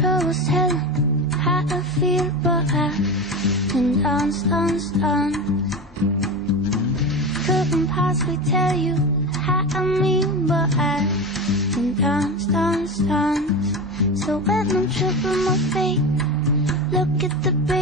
trouble telling how I feel, but I've been done. Couldn't possibly tell you how I mean, but I've been done. So when I'm tripping my feet, look at the big